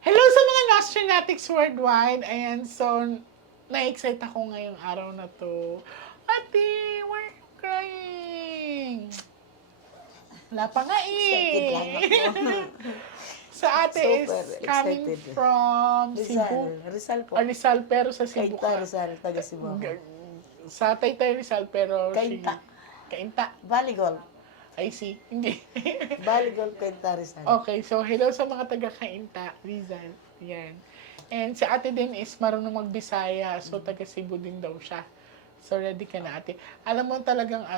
Hello sa mga Nostranatics worldwide. Ayan, so, na-excite ako ngayong araw na to. Ate, we're crying. Wala pa nga Excited lang eh. ako. Sa ate is Super coming excited. from Cebu. Rizal po. Rizal, pero sa Cebu Kainta, ka. Rizal, taga Cebu ako. Sa Taytay Rizal, pero Kainta. Kainta. Baligol. I see. Hindi. Baligol, Kainta, Rizal. Okay, so hello sa mga taga-Kainta, Rizal. Yan. And si ate din is marunong magbisaya, so taga Cebu din daw siya. So ready ka na ate. Alam mo talagang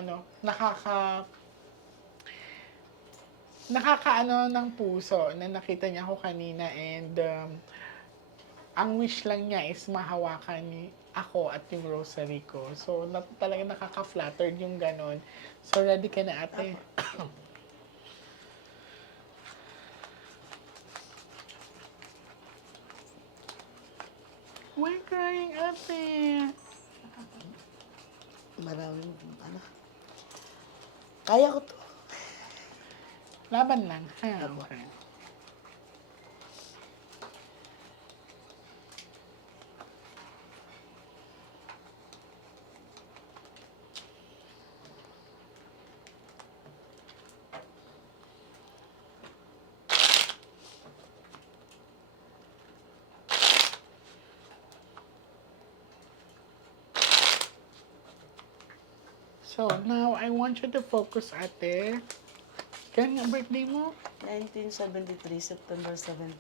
nakakaano ng puso na nakita niya ako kanina and ang wish lang niya is mahawakan ni ako at yung rosary ko. So talagang nakaka-flattered yung ganon. So ready ka na ate. We're crying, ate. Maraming, Kaya ko to. Laban lang, ha? Apo. Okay. So, now, I want you to focus, ate. Kailan ang birthday mo? 1973, September 17.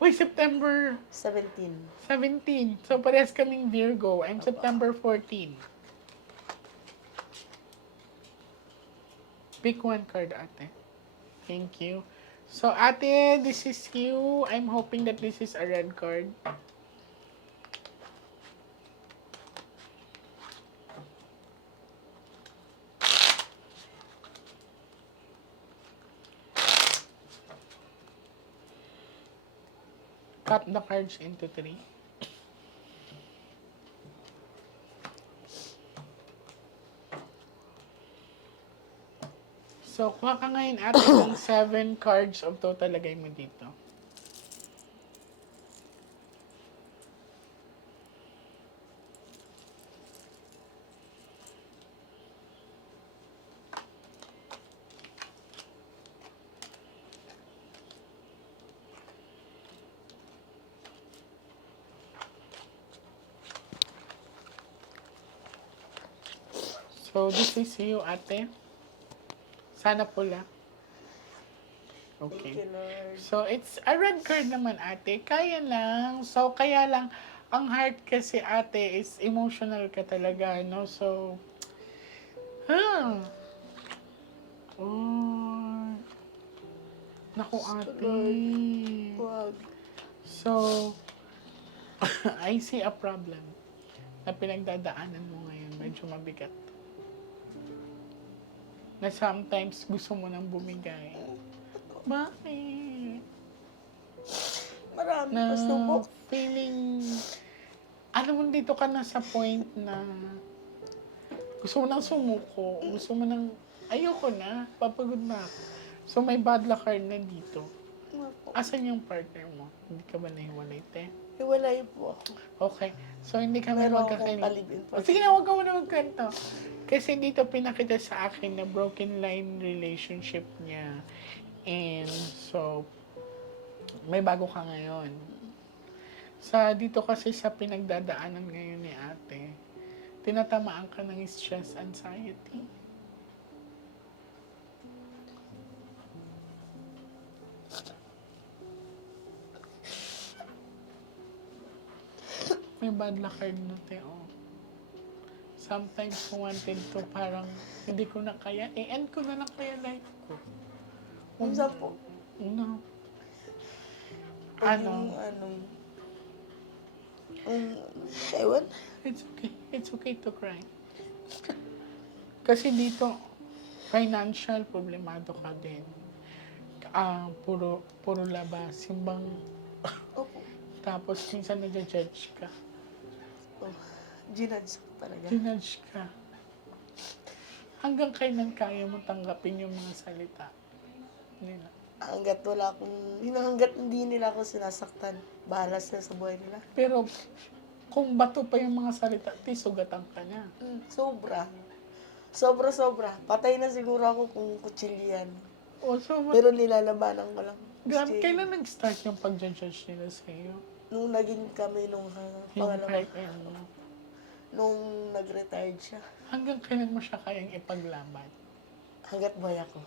Uy, September 17. 17. So, parehas kaming Virgo. I'm September 14. Pick one card, ate. Thank you. So, ate, this is you. I'm hoping that this is a red card. Cut the cards into 3. So, kuha ka ngayon ate ng 7 cards of total lagay mo dito. So, this is you, ate. Sana pula. Thank Okay. you, Lord. So, it's a red card naman, ate. Kaya lang. So, kaya lang, ang heart kasi, ate, is emotional ka talaga, no? So, Oh. Naku, ate. Wag. So, I see a problem na pinagdadaanan mo ngayon. Medyo mabigat. Na sometimes gusto mo nang bumigay. Bakit? Marami Na pa subok. feeling, alam mo, dito ka na sa point na gusto mo nang sumuko. Gusto mo nang, ayoko na, papagod na ako. So, may bad luck card na dito. Asan yung partner mo? Hindi ka ba nahiwalay, te? Hiwalay po ako. Okay. So, hindi kami Meron akong magkakainin. kalibin pa. Sige na, huwag ka muna magkwento. Kasi dito pinakita sa akin na broken line relationship niya. And so, may bago ka ngayon. Dito kasi sa pinagdadaanan ngayon ni ate, tinatamaan ka ng stress anxiety. May bad luck card na, te, oh. Sometimes wanted to parang hindi ko na kaya, end ko na lang kaya life ko. Unsa po? No. Pag Ano? Ewan? It's okay. It's okay to cry. Kasi dito, financial problemado ka din. Puro labas. Yung bang, Opo. tapos minsan nag-judge ka. Oh, ginadge ko talaga. Ginudge ka. Hanggang kailan kaya mo tanggapin yung mga salita nila? hanggat wala akong, hanggat hindi nila ako sinasaktan, bahala sila sa buhay nila. Pero kung bato pa yung mga salita, sugatan ka na. Sobra. Sobra. Patay na siguro ako kung kutsilyo yan. O, so, Pero nilalabanan ko lang. grabe, Kasi kailan nag-start yung pag-judge nila sa'yo? nung naging kami nung Yung pangalawa, partner mo. nung nag-retired siya, Hanggang kailan mo siya kayang ipaglaban? hanggat buhay ako.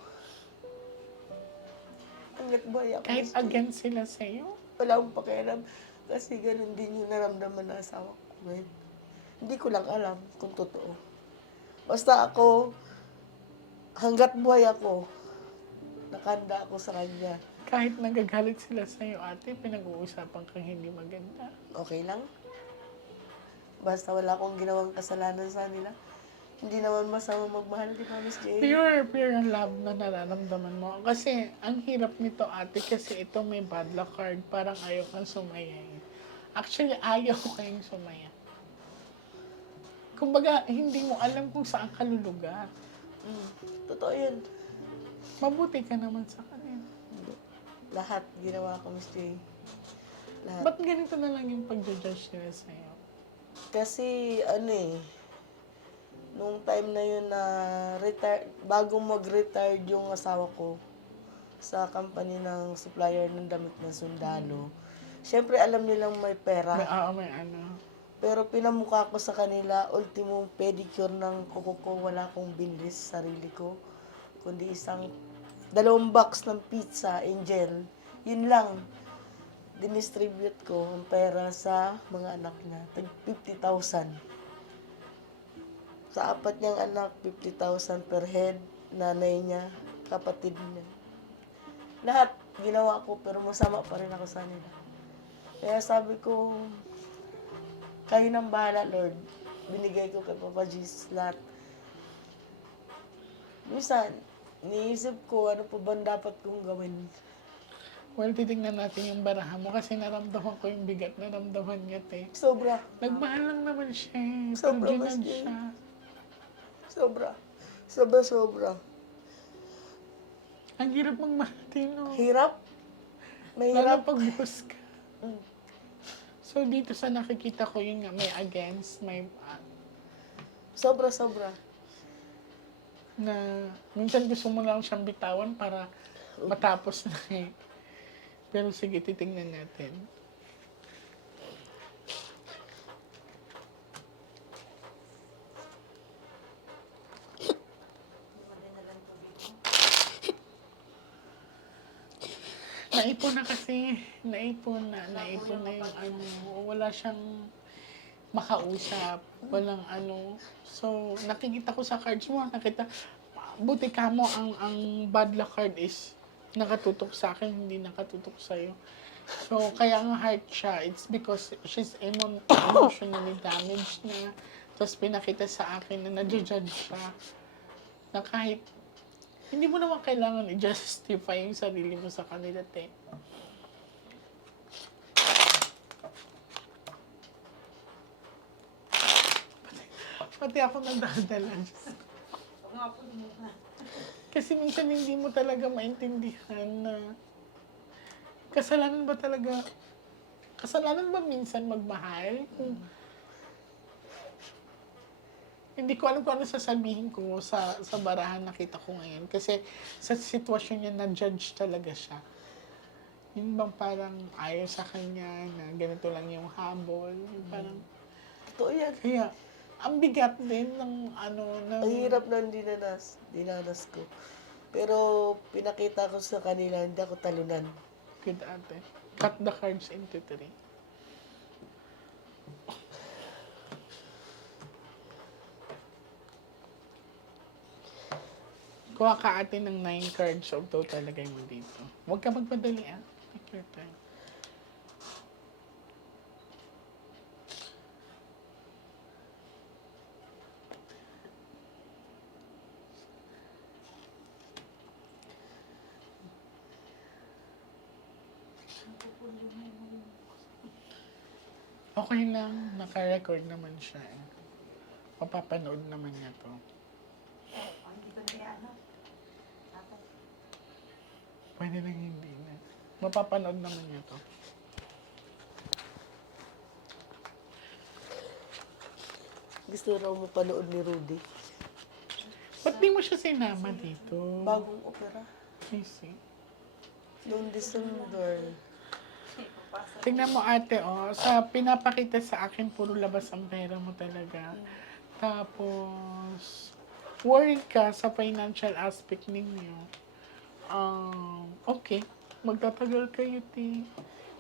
Hanggat buhay ako. Kahit Miss Jane. against sila sa'yo? Wala akong pakialam. Kasi ganun din yung naramdaman ng asawa ko ngayon. Hindi ko lang alam kung totoo. Basta ako, hanggat buhay ako, nakanda ako sa kanya. Kahit nagagalit sila sa'yo, ate, pinag-uusapan kang hindi maganda. Okay lang? Basta wala akong ginawang kasalanan sa nila. Hindi naman masama magmahal, di ba, Miss Jane? Pure ang love na nararamdaman mo. Kasi, ang hirap nito, ate, kasi ito may bad luck card. Parang ayaw kang sumaya. Actually, ayaw ko kayong sumaya. Kumbaga, hindi mo alam kung saan ka lulugar. Totoo yun. Mabuti ka naman sa kanila. Lahat ginawa ko, Miss Jane. Lahat. Ba't ganito na lang yung pag-judge nila sa'yo? Kasi, nung time na yun na bago mag-retire yung asawa ko sa company ng supplier ng damit ng sundalo, syempre alam nilang may pera. May ano. Pero pinamukha ko sa kanila, ultimong pedicure ng kuko ko, wala akong binlis sa sarili ko. Kundi 2 box ng pizza, Angel. Yun lang. Dinistribute ko ang pera sa mga anak niya. Tag 50,000. Sa 4 niyang anak, 50,000 per head. Nanay niya, kapatid niya. Lahat ginawa ko, pero masama pa rin ako sa nila. Kaya sabi ko, kayo nang bahala, Lord. Binigay ko kay Papa Jesus lahat. Minsan, iniisip ko, ano pa ba dapat kong gawin? Well, titignan natin yung baraha mo kasi naramdaman ko yung bigat na naramdaman niya, te. Sobra. Nagmahal lang naman siya eh. Sobra, Pero Mas ginad Jane. siya. Sobra. Ang hirap magmahal, Tino. Hirap? Lalo Mahirap. pag boss ka. Mm. So, dito sa nakikita ko yun nga, may against, may Sobra. na minsan gusto mo lang siyang bitawan para matapos na eh. Pero sige, titingnan natin. Naipon na kasi, naipon na yung ano, wala siyang makausap, walang ano. So, nakikita ko sa cards mo, buti ka mo, ang bad luck card is nakatutok sa akin, hindi nakatutok sa'yo. So, kaya nga heart siya, it's because she's emotionally damaged na, tapos pinakita sa akin na nadjudge siya, na kahit hindi mo naman kailangan i-justify yung sarili mo sa kanila, te. Pati ako nagdadala. Kasi minsan hindi mo talaga maintindihan na kasalanan ba minsan magmahal? Hindi ko alam kung ano sasabihin ko sa barahan nakita ko ngayon. Kasi sa sitwasyon niya, na-judge talaga siya. Yun bang parang ayaw sa kanya na ganito lang yung habol. Yung parang, Totoo yan. kaya, ang bigat din ng Ang hirap na dinanas ko. Pero pinakita ko sa kanila, hindi ako talunan. Good ate. Cut the cards into 3. Kuha ka ate ng 9 cards of total lagay mo dito. Huwag ka magpadali ah. Take your time. Okay lang, naka-record naman siya eh. Mapapanood naman niya to. Pwede Sabi nilang hindi na. Mapapanood naman niya to. Gusto raw mo panood ni Rudy. Ba't di mo siya sinama dito? Bagong opera. I see. Noong December. Tingnan mo ate, oh. Sa pinapakita sa akin, puro labas ang pera mo talaga. Tapos, worried ka sa financial aspect ninyo. Okay. Magtatagal kayo, ti.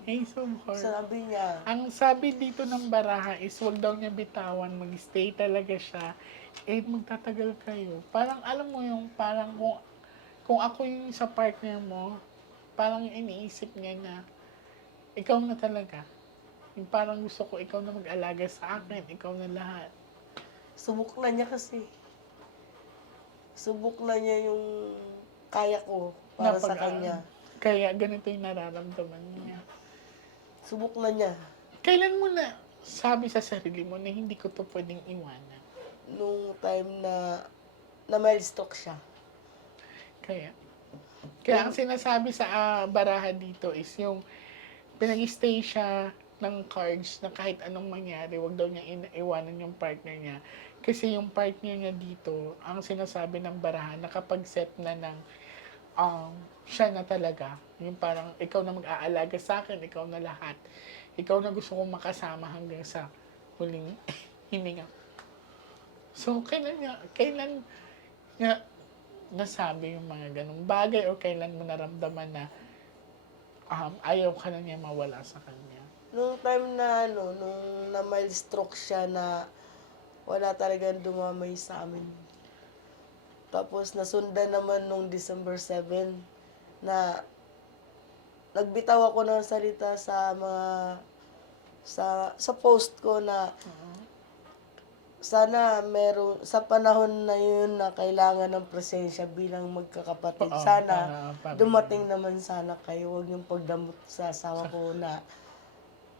Ace of Hearts. Sabi niya, Ang sabi dito ng baraha is wag daw niya bitawan, mag-stay talaga siya. Eh, magtatagal kayo. Parang alam mo yung, parang kung ako yung sa partner mo, parang iniisip niya na, ikaw na talaga. Yung parang gusto ko, ikaw na mag-alaga sa akin, ikaw na lahat. subok na niya kasi. Subok na niya yung kaya ko para sa kanya. Kaya ganito yung nararamdaman niya. Subok na niya. Kailan mo na sabi sa sarili mo na hindi ko to pwedeng iwanan? Nung time na mild-stroke siya. Kaya ang sinasabi sa baraha dito is yung pinag-stay siya ng cards na kahit anong mangyari, wag daw niya iwanan yung partner niya. Kasi yung partner niya dito, ang sinasabi ng baraha, nakapag-set na ng siya na talaga. Yung parang, ikaw na mag-aalaga sa akin, ikaw na lahat. Ikaw na gusto kong makasama hanggang sa huling hininga. So, kailan nga nasabi yung mga ganong bagay o kailan mo naramdaman na ayaw ka na niya mawala sa kanya? Nung time na nung na mild stroke siya na wala talagang dumamay sa amin. Tapos nasundan naman nung December 7 na nagbitaw ako ng salita sa mga sa post ko na sana meron sa panahon na yun na kailangan ng presensya bilang magkakapatid. Oo, Sana para dumating naman sana kayo. Huwag yung pagdamot sa asawa ko na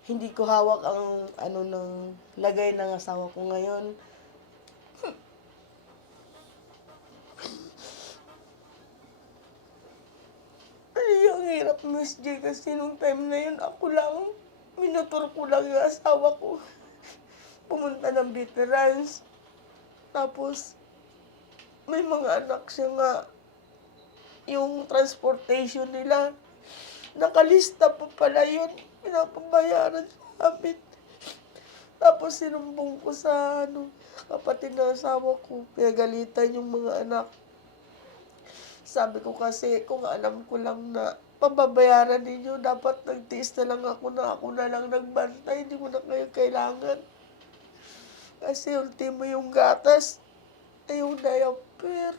hindi ko hawak ang ng lagay ng asawa ko ngayon. Ay, ang hirap, Miss J, kasi nung time na yun, ako lang, minatur ko lang yung asawa ko. Pumunta ng veterans. Tapos, may mga anak siya nga, yung transportation nila, nakalista pa pala yun, pinapabayaran sa amin. Tapos, sinumbong ko sa kapatid ng asawa ko, pinagalitan yung mga anak. Sabi ko kasi, kung alam ko lang na pababayaran ninyo, dapat nagtiis na lang ako na lang nagbantay, hindi ko na kayo kailangan. Kasi ultimo yung gatas, yung diaper,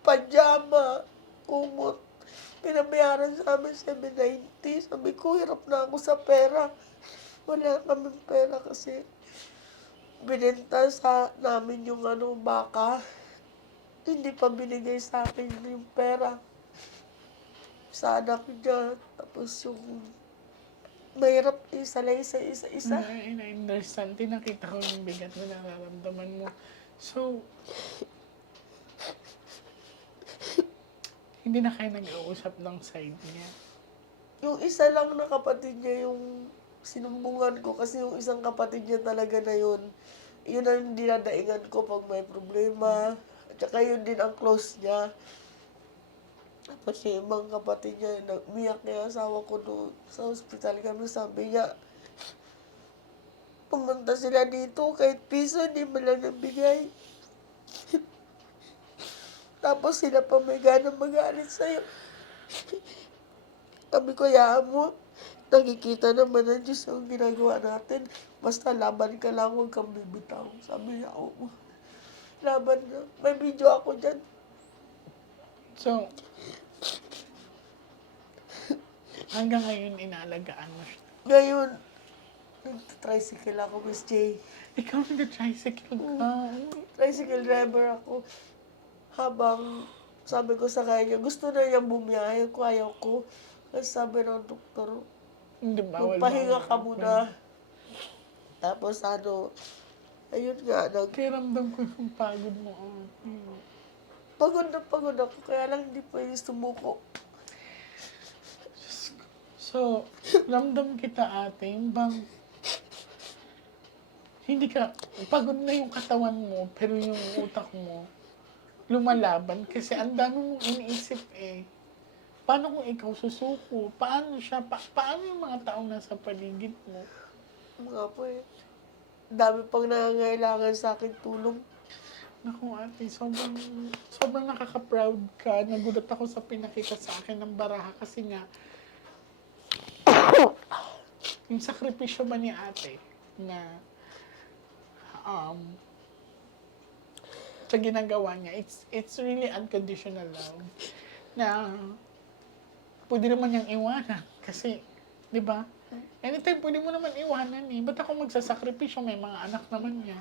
pajama, kumot. Pinabayaran sa amin 790. Sabi ko, hirap na ako sa pera. Wala kaming pera kasi binenta sa namin yung baka. Hindi pa binigay sa akin yung pera sa anak niya. Tapos yung mahirap isa lang isa. I-understand. Tinakita ko yung bigat na nararamdaman mo. So, hindi na kayo nag-uusap ng side niya. Yung isa lang na kapatid niya yung sinumbungan ko kasi yung isang kapatid niya talaga na yun ang dinadaingan ko pag may problema. At saka yun din ang close niya. Tapos yung ibang kapatid niya, nagmiyak niya asawa ko doon sa hospital kami. Sabi niya, pumunta sila dito, kahit piso, hindi mo lang nabigay. Tapos sila pa may ganang magalit sa'yo. Sabi ko, yaan mo, nakikita naman ng Diyos ang ginagawa natin. Basta laban ka lang, huwag kang bibitaw. Sabi niya, oo. Laban na. May video ako dyan. So, hanggang ngayon, inaalagaan mo siya. Ngayon, nag-tricycle ako, Miss J. Ikaw nag-tricycle ka. Tricycle driver ako. Habang sabi ko sa kanya, gusto na niyang bumiyahe ko, ayaw ko. Kasi sabi ng doktor, Hindi bawal. magpahinga ka muna. Tapos ayun nga, Kaya ramdam ko yung pagod mo. pagod na pagod ako, kaya lang hindi pwede sumuko. So, ramdam kita ate, yung bang hindi ka, pagod na yung katawan mo, pero yung utak mo, lumalaban kasi ang dami mong iniisip eh. Paano kung ikaw susuko? Paano siya? Paano yung mga taong nasa paligid mo? Mga po eh. Dami pang nangangailangan sa akin tulong. Naku ate, sobrang nakaka-proud ka. Nagulat ako sa pinakita sa akin ng baraha kasi nga, yung sakripisyo ba ni ate na um, sa ginagawa niya, it's really unconditional love. Na pwede naman niyang iwanan kasi, di ba? Anytime pwede mo naman iwanan eh. Ba't ako magsasakripisyo? May mga anak naman niya.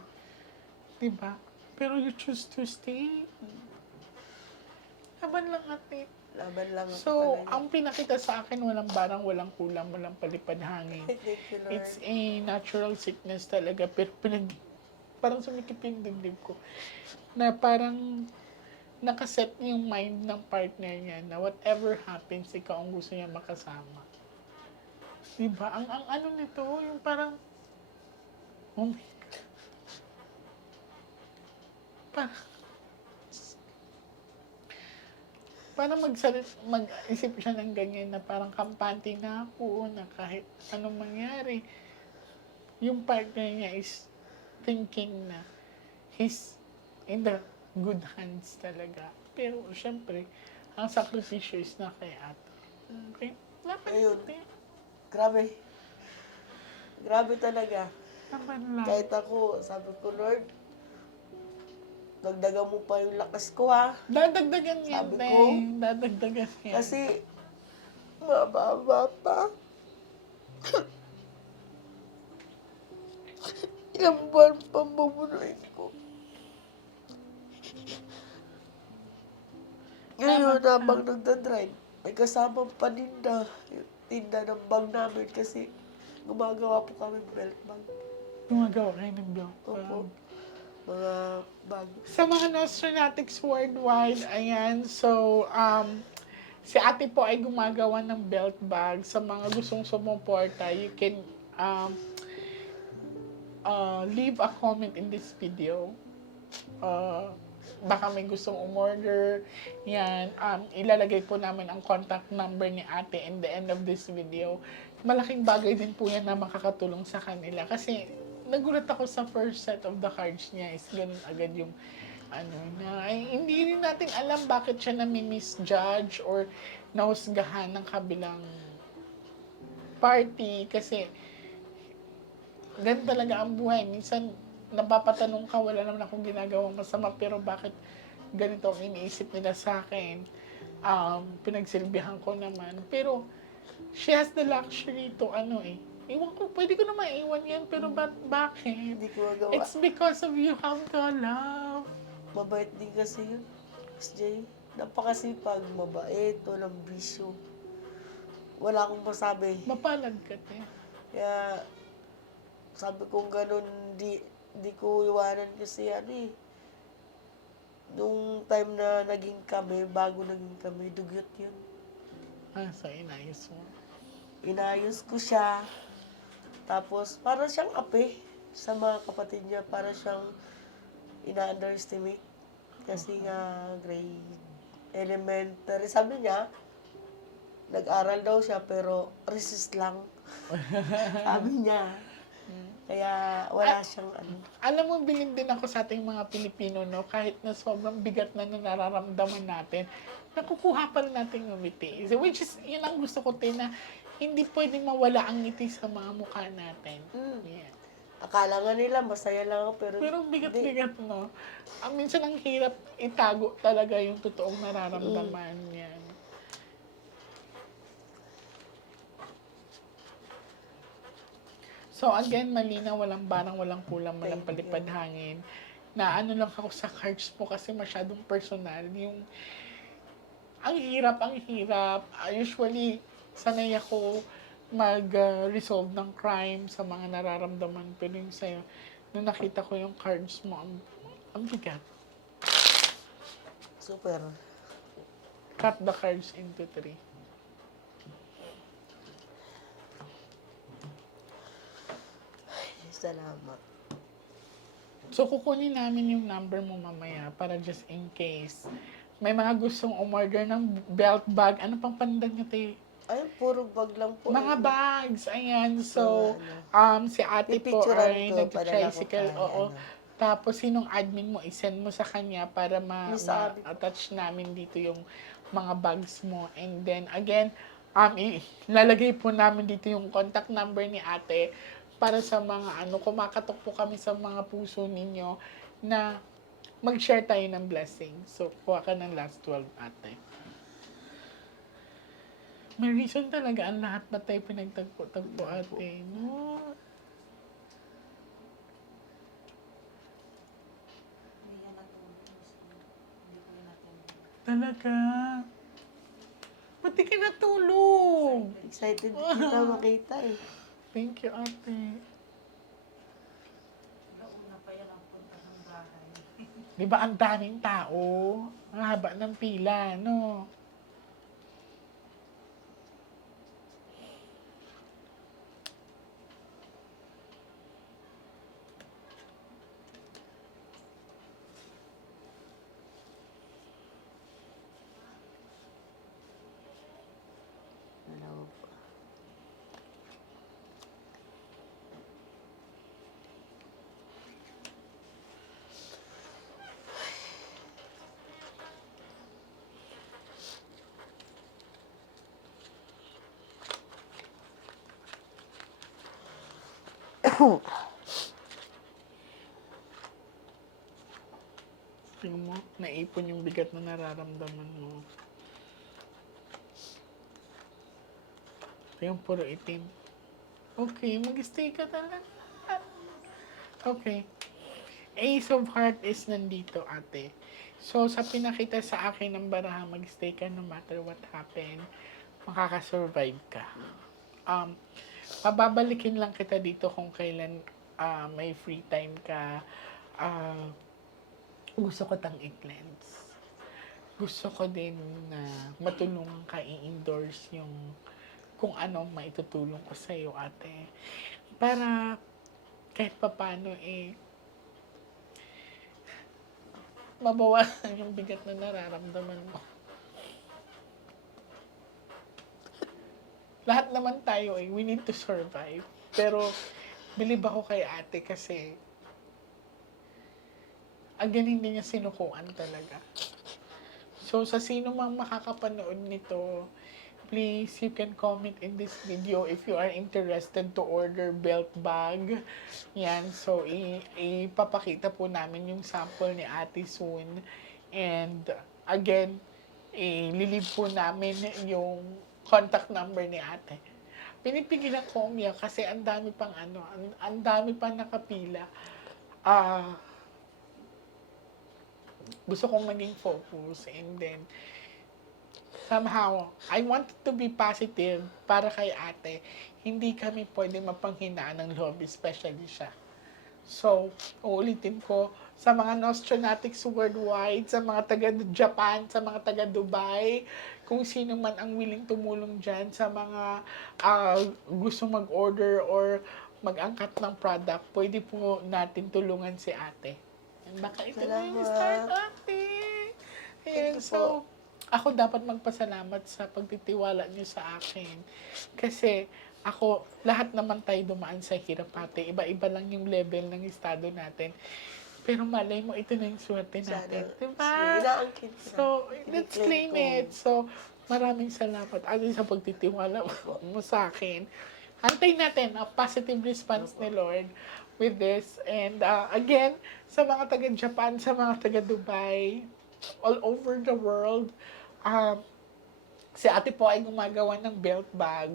Di ba? Pero you choose to stay. Laban lang ate. Laban lang ako So, talaga. ang pinakita sa akin, walang barang, walang kulang, walang palipad hangin. Thank you, Lord. It's a natural sickness talaga. Pero parang sumikip yung dibdib ko. Na parang nakaset yung mind ng partner niya na whatever happens, ikaw ang gusto niya makasama. Diba? Ang ano nito, yung parang, oh my God. Parang mag-isip siya ng ganyan na parang kampante na ako, na kahit anong mangyari, yung partner niya is thinking na he's in the good hands talaga. Pero, syempre, ang sakripisyo is na kay ate. Okay? Laban Ayun. natin. Grabe. Grabe talaga. Laban lang. Kahit ako, sabi ko, Lord, dagdagan mo pa yung lakas ko ha. Dadagdagan yan, Sabi te. ko, Dadagdagan yan. Kasi, mababa pa. Ilang buwan pa bubunuin ko. Ngayon, habang nagdadrive, may kasamang paninda. Yung tinda ng bag namin kasi gumagawa po kami belt bag. Gumagawa kayo ng belt Opo. bag. Mga bag. Sa mga Nostronatics worldwide, ayan, so, si ate po ay gumagawa ng belt bag. Sa mga gustong sumuporta, you can leave a comment in this video. Baka may gustong umorder. Yan, ilalagay po namin ang contact number ni ate in the end of this video. Malaking bagay din po yan na makakatulong sa kanila. Kasi, nagulat ako sa first set of the cards niya is ganun agad yung ano na ay, hindi rin natin alam bakit siya nami-misjudge or nahusgahan ng kabilang party kasi ganun talaga ang buhay. Minsan napapatanong ka, wala naman akong ginagawang masama pero bakit ganito ang iniisip nila sa akin. Pinagsilbihan ko naman. Pero she has the luxury to iwan ko, pwede ko na maiwan yan, pero bakit? Hindi ko magawa. It's because of you have the love. Mabait din kasi yun. SJ, napakasipag, mabait, walang bisyo. Wala akong masabi. Mapalad ka, te. Kaya, sabi kong ganun, di ko iwanan kasi nung time na naging kami, bago naging kami, dugyot yun. So inayos mo. Inayos ko siya. Tapos, para siyang ape sa mga kapatid niya. Para siyang ina-underestimate. Kasi nga, grade elementary. Sabi niya, nag-aral daw siya, pero resist lang. Sabi niya. Kaya, wala siyang Alam mo, bilib din ako sa ating mga Pilipino, no? Kahit na sobrang bigat na nararamdaman natin, nakukuha pa rin natin yung ngiti. Which is, yun ang gusto ko, te, na hindi pwedeng mawala ang ngiti sa mga mukha natin. Yeah. Akala nga nila, masaya lang ako, pero Pero bigat-bigat, no? Minsan ang hirap itago talaga yung totoong nararamdaman yan. So again, malinaw, walang barang, walang kulang, walang palipad hangin. Na ano lang ako sa cards mo kasi masyadong personal. Yung, ang hirap. Usually, sanay ako mag-resolve ng crime sa mga nararamdaman. Pero yung sa'yo, nung nakita ko yung cards mo, ang bigat. super. Cut the cards into 3. Salamat. So, kukunin namin yung number mo mamaya para just in case. May mga gustong umorder ng belt bag. Ano pang pandan nyo, te? Ay, puro bag lang po. Mga eh. bags. Ayan. So, si ate po Pipicturean ay ko, padala ko nag-tricycle. kay, Oo. ano. Tapos, sinong admin mo, isend mo sa kanya para Yung sabi ko. ma-attach namin dito yung mga bags mo. And then, again, lalagay po namin dito yung contact number ni ate para sa mga kumakatok po kami sa mga puso ninyo na mag-share tayo ng blessing. So, kuha ka ng last 12, ate. May reason talaga ang lahat na tayo pinagtagpo-tagpo, ate. No? Talaga. Ba't di ka natulog? Excited kita makita eh. Thank you, ate. Di ba ang daming tao? Ang haba ng pila, no? Dalawa pa. Tingnan mo, naipon yung bigat na nararamdaman mo. Yung puro itim. Okay, mag-stay ka talaga. Okay. Ace of Heart is nandito, ate. So, sa pinakita sa akin ng baraha, mag-stay ka no matter what happen, makakasurvive ka. Pababalikin lang kita dito kung kailan may free time ka. Gusto ko tang i-cleanse. Gusto ko din na matulungan ka i-endorse yung kung ano maitutulong ko sa'yo, ate. Para kahit papano mabawasan yung bigat na nararamdaman mo. Lahat naman tayo we need to survive. Pero, believe ako kay ate kasi again, hindi niya sinukuan talaga. So, sa sino mang makakapanood nito, please, you can comment in this video if you are interested to order belt bag. Yan, so, ipapakita po namin yung sample ni ate soon. And, again, ililib po namin yung contact number ni ate. Pinipigilan ko umiyak kasi ang dami pang ang dami pang nakapila. Gusto kong maging focus and then somehow, I wanted to be positive para kay ate. Hindi kami pwede mapanghinaan ng loob, especially siya. So, uulitin ko, sa mga Nostronatics worldwide, sa mga taga-Japan, sa mga taga-Dubai, kung sino man ang willing tumulong dyan, sa mga gusto mag-order or mag-angkat ng product, pwede po natin tulungan si ate. Baka ito na yung start, ate. Ayan, so, ako dapat magpasalamat sa pagtitiwala niyo sa akin. Kasi, ako, lahat naman tayo dumaan sa hirap, ate. Iba-iba lang yung level ng estado natin. Pero malay mo, ito na yung swerte natin. Diba? So, let's claim it. So, maraming salamat, ate, sa pagtitiwala mo sa akin. Antay natin ang positive response ni Lord with this. And again, sa mga taga-Japan, sa mga taga-Dubai, all over the world, si ate po ay gumagawa ng belt bag.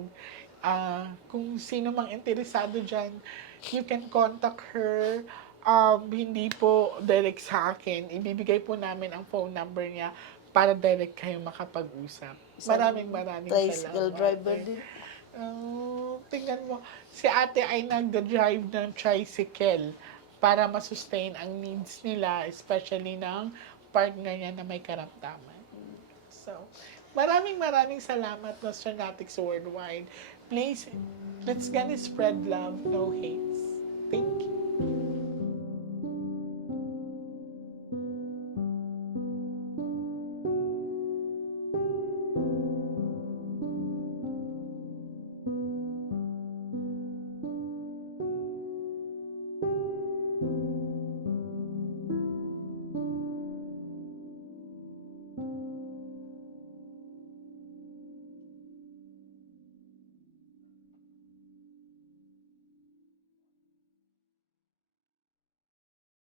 Kung sino mang interesado dyan, you can contact her. Hindi po direct sa akin. Ibibigay po namin ang phone number niya para direct kayo makapag-usap. Maraming salamat. Tricycle driver din. Tingnan mo, si ate ay nag-drive ng tricycle para masustain ang needs nila, especially ng partner niya na may karamdaman. So, maraming salamat, Nostronatics Worldwide. Please, let's gonna spread love, no hates. Thank you.